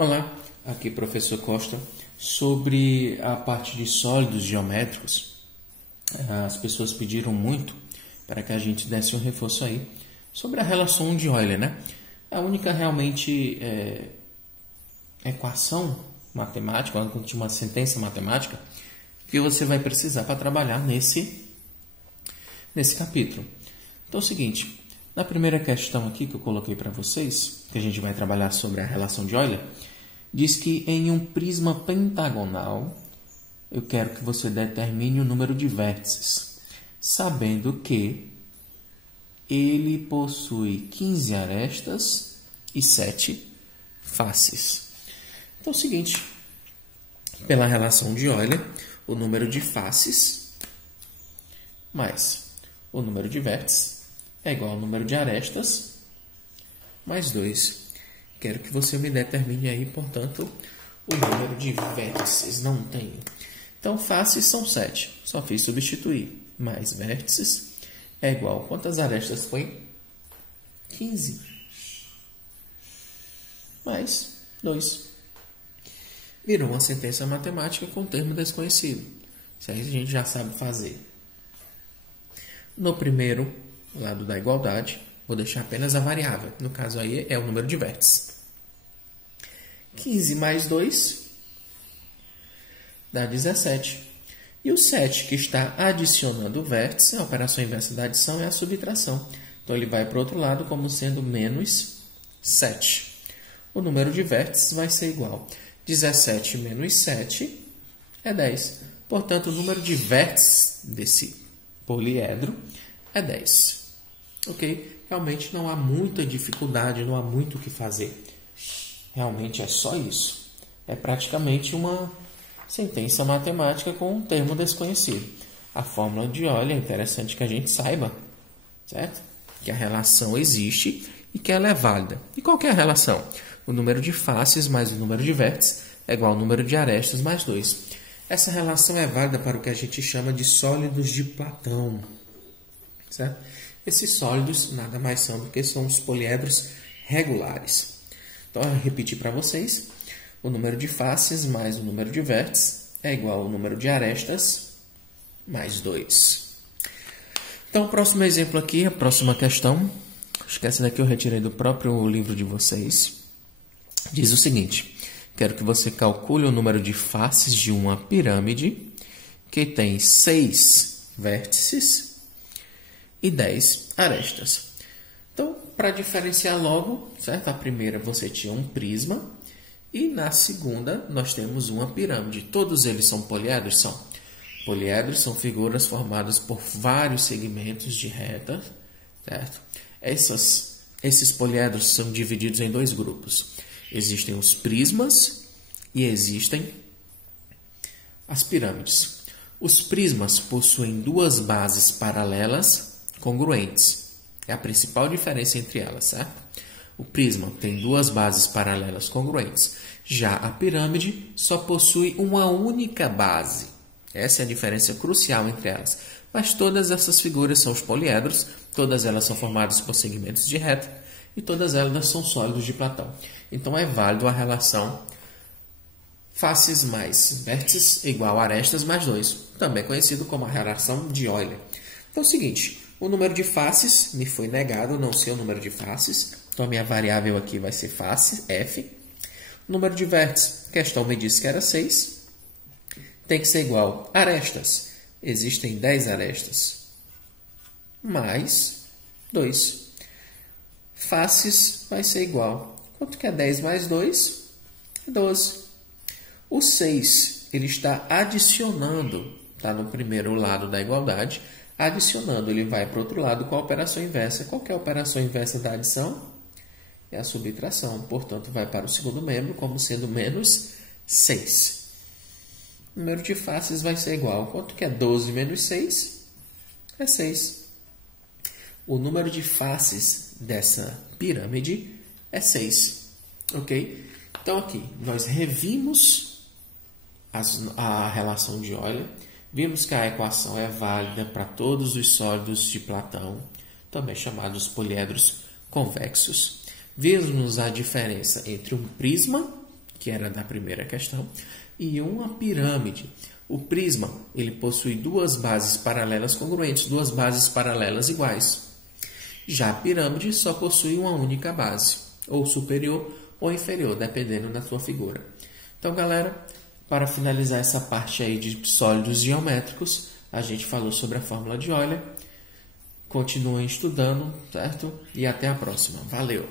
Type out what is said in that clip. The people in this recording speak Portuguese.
Olá, aqui professor Costa. Sobre a parte de sólidos geométricos, as pessoas pediram muito para que a gente desse um reforço aí sobre a relação de Euler, né? A única realmente equação matemática, uma sentença matemática que você vai precisar para trabalhar nesse capítulo. Então é o seguinte, na primeira questão aqui que eu coloquei para vocês, que a gente vai trabalhar sobre a relação de Euler, diz que em um prisma pentagonal, eu quero que você determine o número de vértices, sabendo que ele possui 15 arestas e 7 faces. Então é o seguinte, pela relação de Euler, o número de faces mais o número de vértices é igual ao número de arestas mais 2. Quero que você me determine aí, portanto, o número de vértices. Não tenho. Então, faces são 7. Só fiz substituir. Mais vértices é igual. Quantas arestas foi? 15. Mais 2. Virou uma sentença matemática com termo desconhecido. Isso aí a gente já sabe fazer. No primeiro lado da igualdade, vou deixar apenas a variável. No caso aí é o número de vértices. 15 mais 2 dá 17. E o 7 que está adicionando o vértice, a operação inversa da adição é a subtração. Então ele vai para o outro lado como sendo menos 7. O número de vértices vai ser igual. 17 menos 7 é 10. Portanto, o número de vértices desse poliedro é 10. Ok? Realmente não há muita dificuldade, não há muito o que fazer. Realmente é só isso. É praticamente uma sentença matemática com um termo desconhecido. A fórmula de Euler é interessante que a gente saiba, certo? Que a relação existe e que ela é válida. E qual que é a relação? O número de faces mais o número de vértices é igual ao número de arestas mais 2. Essa relação é válida para o que a gente chama de sólidos de Platão, certo? Esses sólidos nada mais são do que são os poliedros regulares. Então, eu vou repetir para vocês. O número de faces mais o número de vértices é igual ao número de arestas mais 2. Então, o próximo exemplo aqui, a próxima questão. Acho que essa daqui eu retirei do próprio livro de vocês. Diz o seguinte. Quero que você calcule o número de faces de uma pirâmide que tem 6 vértices e 10 arestas. Então, para diferenciar logo, certo? A primeira você tinha um prisma e na segunda nós temos uma pirâmide. Todos eles são poliedros? São. Poliedros são figuras formadas por vários segmentos de reta, certo? Esses poliedros são divididos em 2 grupos. Existem os prismas e existem as pirâmides. Os prismas possuem 2 bases paralelas congruentes. É a principal diferença entre elas, certo? O prisma tem 2 bases paralelas congruentes. Já a pirâmide só possui uma única base. Essa é a diferença crucial entre elas. Mas todas essas figuras são os poliedros, todas elas são formadas por segmentos de reta e todas elas são sólidos de Platão. Então é válido a relação faces mais vértices igual a arestas mais 2, também conhecido como a relação de Euler. Então é o seguinte, o número de faces me foi negado, não sei o número de faces, então a minha variável aqui vai ser face, f. O número de vértices, a questão me disse que era 6, tem que ser igual a arestas. Existem 10 arestas mais 2. Faces vai ser igual. Quanto que é 10 mais 2? 12. O 6, ele está adicionando, está no primeiro lado da igualdade, adicionando, ele vai para o outro lado com a operação inversa. Qual que é a operação inversa da adição? É a subtração. Portanto, vai para o segundo membro como sendo menos 6. O número de faces vai ser igual. Quanto que é 12 menos 6? É 6. O número de faces dessa pirâmide é 6. Ok? Então, aqui, nós revimos a relação de Euler. Vimos que a equação é válida para todos os sólidos de Platão, também chamados poliedros convexos. Vimos a diferença entre um prisma, que era da primeira questão, e uma pirâmide. O prisma, ele possui duas bases paralelas congruentes, duas bases paralelas iguais. Já a pirâmide só possui uma única base, ou superior ou inferior, dependendo da sua figura. Então, galera, para finalizar essa parte aí de sólidos geométricos, a gente falou sobre a fórmula de Euler. Continuem estudando, certo? E até a próxima. Valeu!